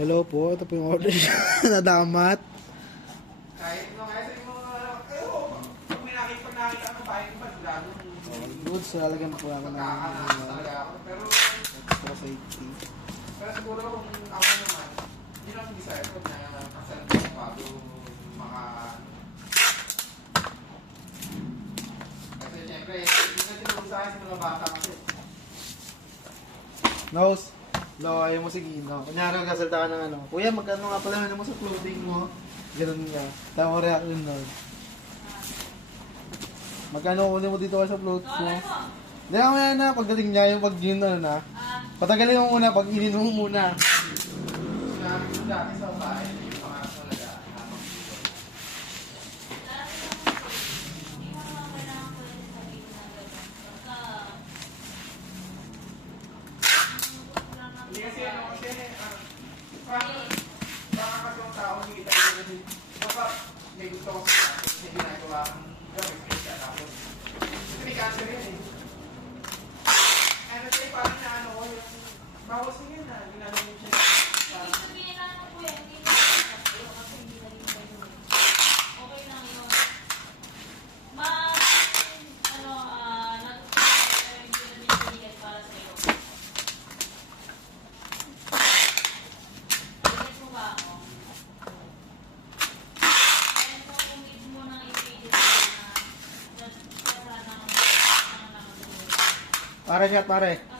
Hello po, ito po yung order nadamat. Kahit no, kaya sa mga kung may nakita ako, bahay ko ba, sigurado. Goods, lalagyan po namin ng Magkakakas talaga ako. Pero, extra safety. pero siguro kung ako naman, yun ang desire ko na kasal ko bago maka... Kasi syempre, hindi na tinulong sa akin sa mga bata kasi. Nose, no, ayaw mo sige, no. Kunyari kasalta ka ng ano. Kuya, magkano nga pala mo sa clothing mo? Ganun nga. Tama reaction nun. Magkano kunin mo dito ka sa clothes mo? Hindi ka maya na, pagdating niya yung pag yun na. Patagalin mo muna, pag inin mo muna. Sinabi ko dati sa bahay, yung pangarap ko talaga, habang dito. Hindi kasi ano kasi, baka kasi yung tao, hindi kita kasi, baka may gusto ko sa akin, may ginagawa kang gawin ka tapos. Kasi may cancer yun eh. Ano siya, parang na ano ko, yung bawas niya na, ginagawa siya. Pare shot, pare.